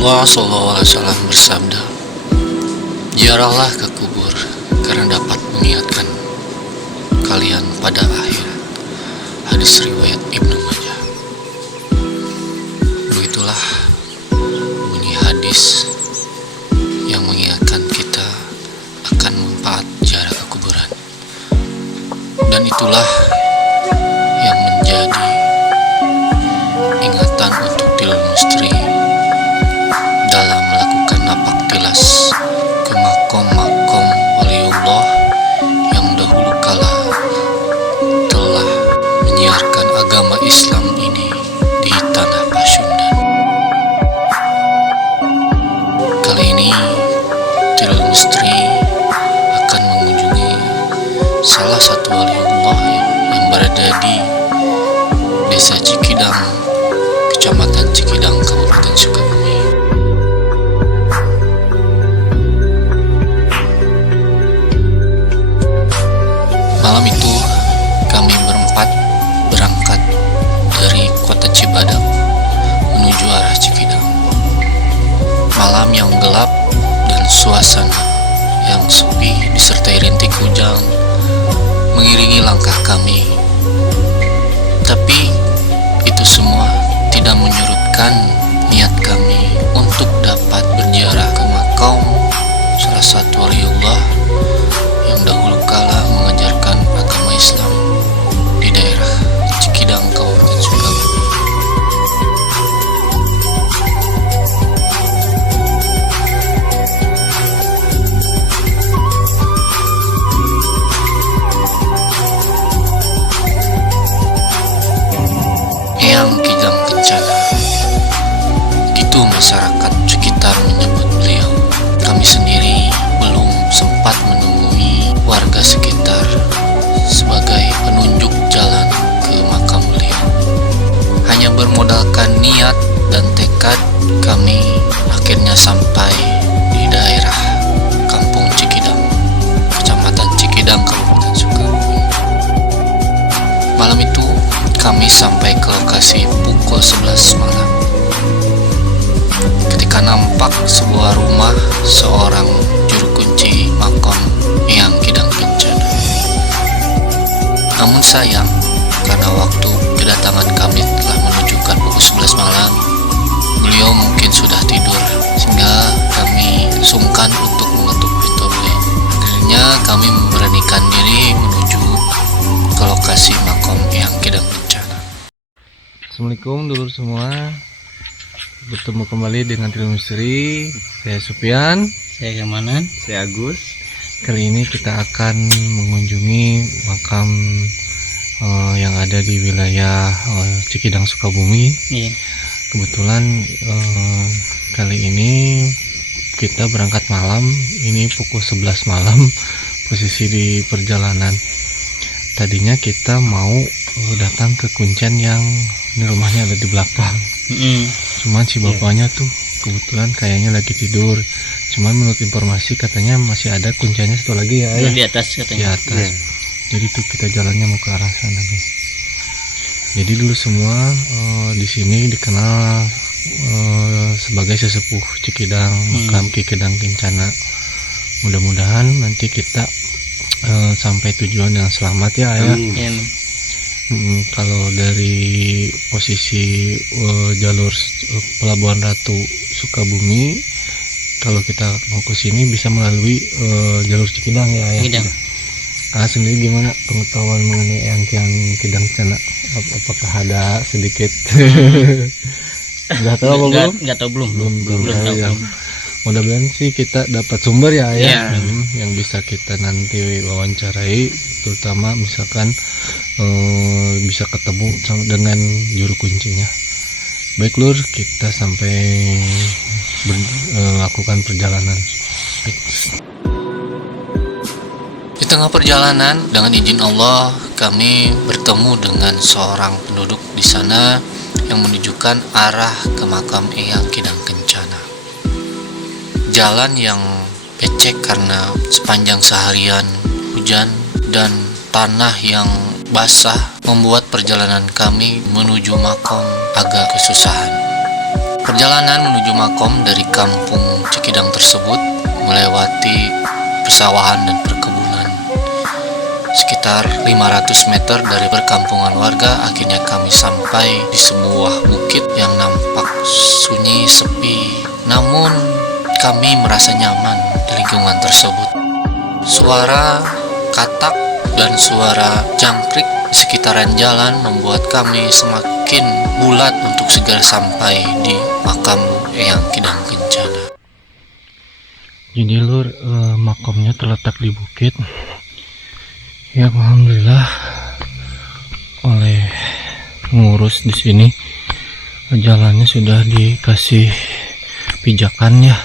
Rasulullah SAW bersabda, ziarahlah ke kubur karena dapat mengingatkan kalian pada akhirat. Hadis riwayat Ibnu Majah. Begitulah bunyi hadis yang mengingatkan kita akan manfaat ziarah ke kuburan. Dan itulah yang menjadi ingatan untuk Tilul Mustri dalam melakukan napak tilas ke makom-makom waliullah yang dahulu kala telah menyiarkan agama Islam ini di tanah Pasundan. Kali ini Tilul Mustri akan mengunjungi salah satu waliullah yang berada di Desa Cikidang, Kecamatan Cikidang, Kabupaten Sukabumi. Malam itu kami berempat berangkat dari kota Cibadak menuju arah Cikidang. Malam yang gelap dan suasana yang sepi disertai rintik hujan mengiringi langkah kami. Tapi itu semua tidak menyurutkan niat kami untuk dapat berziarah ke makam salah satu waliullah yang dahulu kala mengajarkan agama Islam di daerah Cikidang, Kabupaten Sukabumi. Eyang Kijang Kencana, gitu masyarakat sekitar menyebut beliau. Kami sendiri belum sempat menemui warga sekitar sebagai penunjuk jalan ke makam beliau. Hanya bermodalkan niat dan tekad, kami akhirnya sampai di daerah Kampung Cikidang, Kecamatan Cikidang, Kabupaten Sukabumi. Malam itu kami sampai ke lokasi pukul 11 malam. Ketika nampak sebuah rumah seorang juru kunci makam Eyang Kijang Kencana. Namun sayang, karena waktu kedatangan kami telah menunjukkan pukul 11 malam, beliau mungkin sudah tidur, sehingga kami sungkan untuk mengetuk pintu beliau. Akhirnya kami memberanikan diri menuju ke lokasi makam Eyang Kijang Kencana. Assalamualaikum dulur semua, bertemu kembali dengan Tilul Mustri. Saya Supian, Saya Kamanan. Saya Agus. kali ini kita akan mengunjungi makam yang ada di wilayah Cikidang, Sukabumi. Iya. Kebetulan kali ini kita berangkat malam, ini pukul 11 malam, posisi di perjalanan. Tadinya kita mau datang ke Kuncen yang ini rumahnya ada di belakang. Cuman si bapaknya tuh kebetulan kayaknya lagi tidur. Cuman menurut informasi katanya masih ada Kuncennya satu lagi ya. Di atas Di katanya. atas. Ya. Jadi tuh kita jalannya mau ke arah sana nih. Jadi dulu semua di sini dikenal sebagai sesepuh Cikidang, makam Ki Kijang Kencana. Mudah-mudahan nanti kita sampai tujuan yang selamat ya ayah. Iya. Kalau dari posisi jalur Pelabuhan Ratu Sukabumi, kalau kita mau ke sini bisa melalui jalur Cikidang ya ayah. Cikidang. Sendiri gimana pengetahuan mengenai Eyang Kijang Kencana? Apakah ada sedikit? Udah tahu apa belum? Nggak tahu belum. Belum tahu, tahu ya. belum. Mudah-mudahan sih kita dapat sumber ya Iya. yang bisa kita nanti wawancarai, terutama misalkan bisa ketemu dengan juru kuncinya. Baik lur, kita sampai melakukan perjalanan. Di tengah perjalanan, dengan izin Allah, kami bertemu dengan seorang penduduk di sana yang menunjukkan arah ke makam Eyang Kijang Kencana. Jalan yang becek karena sepanjang seharian hujan dan tanah yang basah membuat perjalanan kami menuju makom agak kesusahan. Perjalanan menuju makom dari kampung Cikidang tersebut melewati persawahan dan perkebunan. Sekitar 500 meter dari perkampungan warga, akhirnya kami sampai di sebuah bukit yang nampak sunyi, sepi. Namun kami merasa nyaman di lingkungan tersebut. Suara katak dan suara jangkrik di sekitaran jalan membuat kami semakin bulat untuk segera sampai di makam Eyang Kidang Kencana. Jadi lur, makamnya terletak di bukit. Ya alhamdulillah oleh ngurus di sini jalannya sudah dikasih pijakan ya.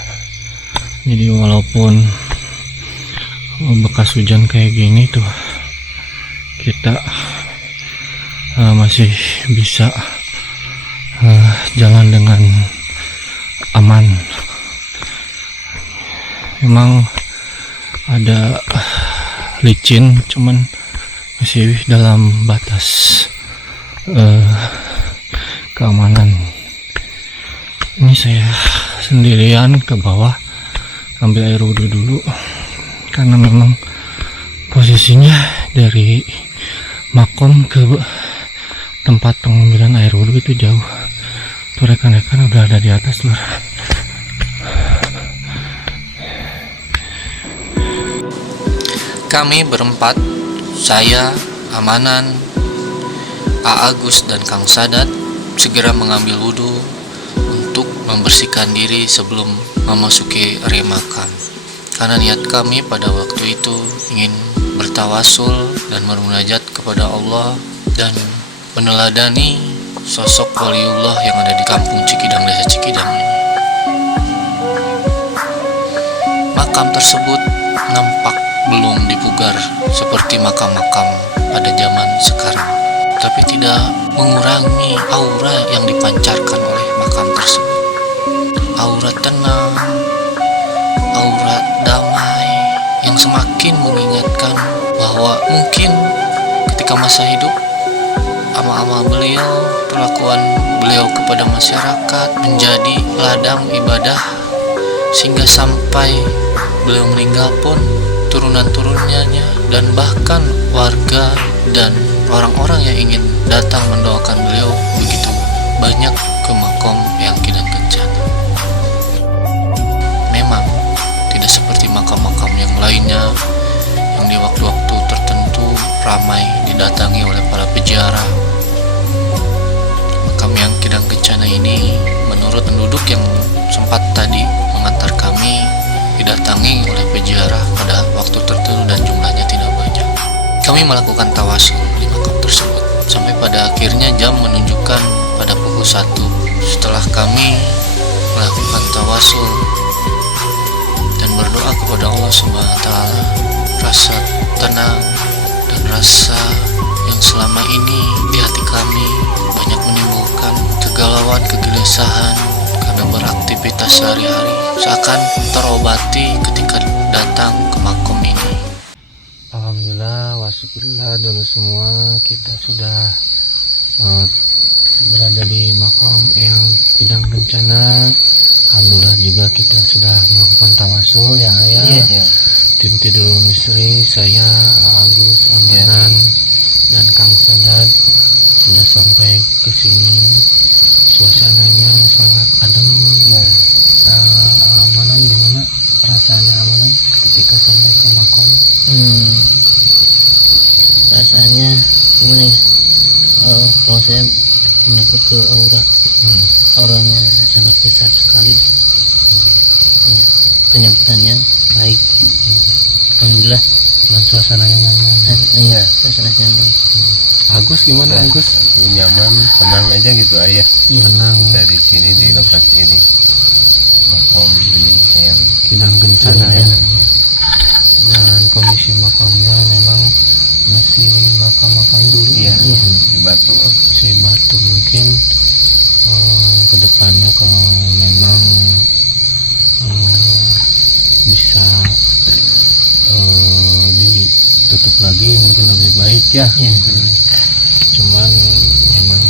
Jadi walaupun bekas hujan kayak gini tuh, kita masih bisa jalan dengan aman. Memang ada licin, cuman masih dalam batas keamanan. Ini saya sendirian ke bawah ambil air wudhu dulu, karena memang posisinya dari makom ke tempat pengambilan air wudhu itu jauh. Tuh rekan-rekan udah ada di atas lur. Kami berempat, saya, Amanan, A. Agus, dan Kang Sadat segera mengambil wudhu untuk membersihkan diri sebelum memasuki area makam. Karena niat kami pada waktu itu ingin bertawasul dan bermunajat kepada Allah dan meneladani sosok waliullah yang ada di kampung Cikidang, desa Cikidang ini. Makam tersebut nampak belum dipugar seperti makam-makam pada zaman sekarang, tapi tidak mengurangi aura yang dipancarkan oleh makam tersebut. Aura tenang, aura damai yang semakin mengingatkan bahwa mungkin ketika masa hidup amal-amal beliau, perlakuan beliau kepada masyarakat menjadi ladang ibadah, sehingga sampai beliau meninggal pun turunan-turunnya dan bahkan warga dan orang-orang yang ingin datang mendoakan beliau begitu banyak ke makom Eyang Kidang Kencana. Memang tidak seperti makam-makam yang lainnya yang di waktu-waktu tertentu ramai didatangi oleh para peziarah. Makam Eyang Kidang Kencana ini menurut penduduk yang sempat tadi mengantar kami didatangi oleh peziarah pada waktu tertentu dan jumlahnya tidak banyak. Kami melakukan tawasul di makam tersebut sampai pada akhirnya jam menunjukkan pada pukul 1. Setelah kami melakukan tawasul dan berdoa kepada Allah Subhanahu wa Ta'ala, rasa tenang dan rasa yang selama ini di hati kami banyak menimbulkan kegalauan, kegelisahan karena beraktivitas sehari-hari seakan terobati ketika datang ke makom ini. Alhamdulillah wa syukurillah dulu semua kita sudah berada di makom Eyang Kidang Kencana. Alhamdulillah juga kita sudah melakukan tawasul ya ayah. Tim Tidul Misri, saya Agus, Amanan, dan Kang Sadat sudah sampai ke sini. Suasananya sangat adem. Amanan, gimana rasanya Amanan ketika sampai ke makom? Rasanya gimana ya? Kalau saya menakut ke auranya sangat besar sekali. Ya, penyambutannya baik. Alhamdulillah. Dan suasananya nyaman. Iya, suasananya nyaman. Agus gimana Agus? Nyaman, tenang aja gitu ayah. Tenang ya. Dari sini di lokasi ini makom ini yang Kidang Kencana ya. Dan kondisi makamnya memang masih makam-makam dulu iya, ya. di batu. Si batu mungkin kedepannya kalau memang bisa tutup lagi mungkin lebih baik ya. Ya. Cuman memang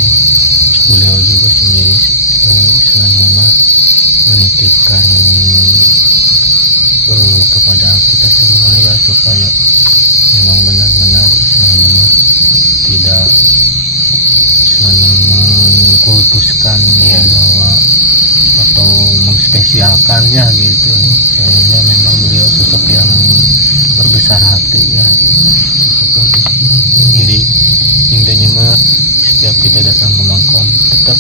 beliau juga sendiri istilahnya mah menitipkan kepada kita semua ya, supaya memang benar-benar istilahnya mah tidak istilahnya mengkultuskan bahwa atau mengspesialkannya gitu. Kayaknya memang beliau sosok yang berbesar hati ya. Jadi intinya mah setiap kita datang ke makom tetap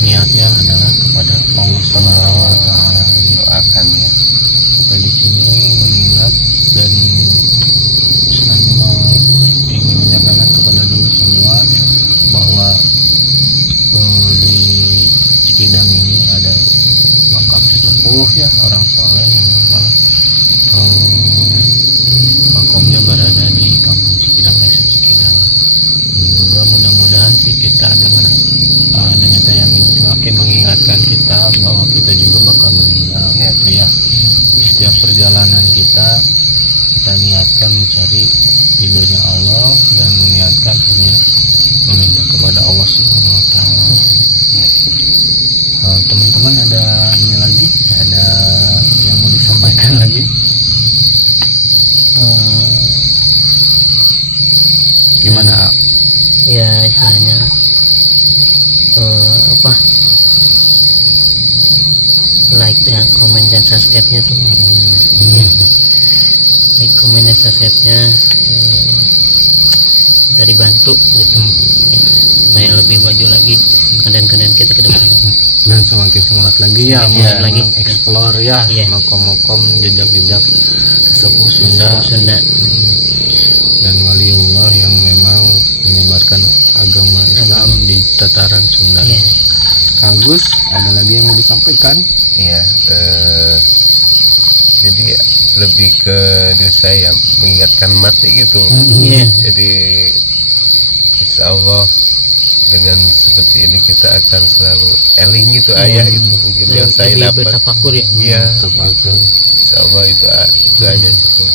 niatnya adalah kepada Allah Subhanahu wa taala. Doakan ya. Kita di sini mengingat dan istilahnya mau ingin menyampaikan kepada dulu semua bahwa di Cikidang ini ada makam sesepuh ya, orang soleh yang memang makamnya berada di kampung Cikidang, desa Cikidang. Juga mudah-mudahan sih kita dengan adanya tayang ini semakin mengingatkan kita bahwa kita juga bakal meninggal gitu ya. Setiap perjalanan kita niatkan mencari ridhonya Allah dan meniatkan hanya meminta kepada Allah Subhanahu wa taala. Teman-teman ada ini lagi, ada yang mau disampaikan lagi? Gimana? Ya istilahnya like dan komen dan subscribe-nya tuh. Like, komen dan subscribe-nya tadi bantu gitu ya, supaya lebih maju lagi konten-konten kita ke depan Dan semakin semangat lagi ya, semangat lagi explore ya, makom-makom jejak-jejak sesepuh Sunda dan waliullah yang memang menyebarkan agama Islam di tataran Sunda. Kang Gus, ada lagi yang mau disampaikan? Iya, jadi lebih ke dosa ya, mengingatkan mati gitu. Jadi insya Allah dengan seperti ini kita akan selalu eling gitu ayah, itu mungkin yang saya dapat. Bertafakur ya. Iya, Tafakur. insya Allah itu aja cukup.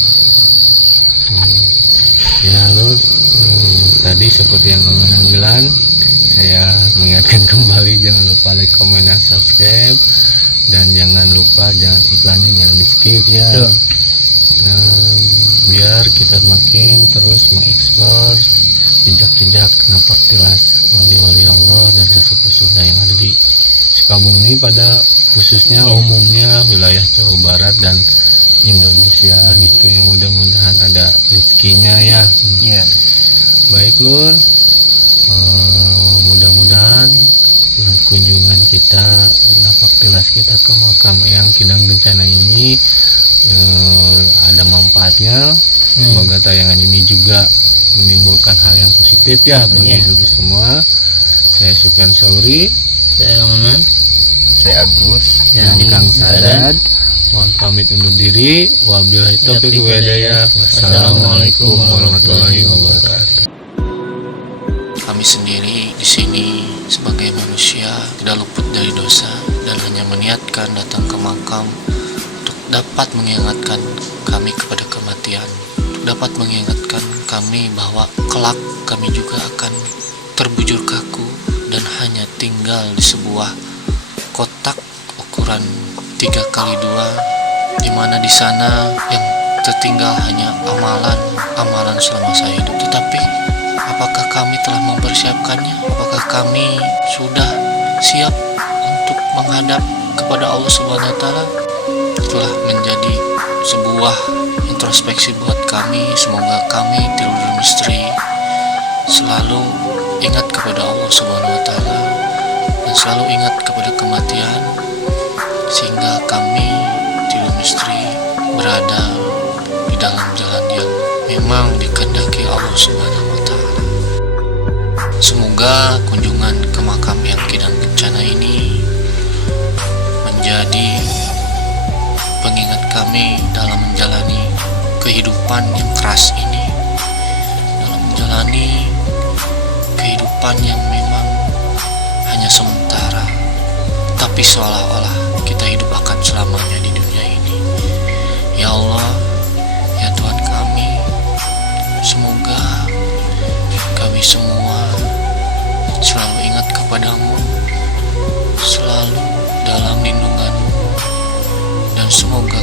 Ya Lur, tadi seperti yang Om bilang, saya mengingatkan kembali jangan lupa like, comment, dan subscribe, dan jangan lupa iklannya jangan di skip ya. Biar kita makin terus mengeksplor jejak-jejak napak tilas wali-wali Allah dan sesepuh Sunda yang ada di Sukabumi, pada khususnya umumnya wilayah Jawa Barat dan Indonesia gitu ya. Mudah-mudahan ada rezekinya ya. Baik Lur, mudah-mudahan kunjungan kita, napak tilas kita ke makam Eyang Kidang Kencana ini ada manfaatnya. Semoga tayangan ini juga menimbulkan hal yang positif ya bagi dulu semua. Saya Sufyan Sauri, saya Manan, saya Agus, dan Kang Sadat. Mohon pamit undur diri. Wabillahi taufiq wal hidayah. Wassalamualaikum warahmatullahi wabarakatuh. Kami sendiri di sini sebagai manusia tidak luput dari dosa dan hanya meniatkan datang ke makam untuk dapat mengingatkan kami kepada kematian, untuk dapat mengingatkan kami bahwa kelak kami juga akan terbujur kaku dan hanya tinggal di sebuah kotak ukuran 3x2, di mana di sana yang tertinggal hanya amalan selama saya hidup. Tetapi apakah kami telah mempersiapkannya? Apakah kami sudah siap untuk menghadap kepada Allah Subhanahu wa taala? Telah menjadi sebuah introspeksi buat kami. Semoga kami tidur misteri selalu ingat kepada Allah Subhanahu wa taala dan selalu ingat kepada kematian, sehingga kami tidur misteri berada di dalam jalan yang memang dikehendaki Allah Subhanahu wa taala. Semoga kunjungan ke makam Eyang Kidang Kencana ini menjadi pengingat kami dalam menjalani kehidupan yang keras ini, dalam menjalani kehidupan yang memang hanya sementara, tapi seolah-olah kita hidup akan selamanya di dunia ini. Ya Allah, ya Tuhan kami, kepadamu selalu dalam lindunganmu, dan semoga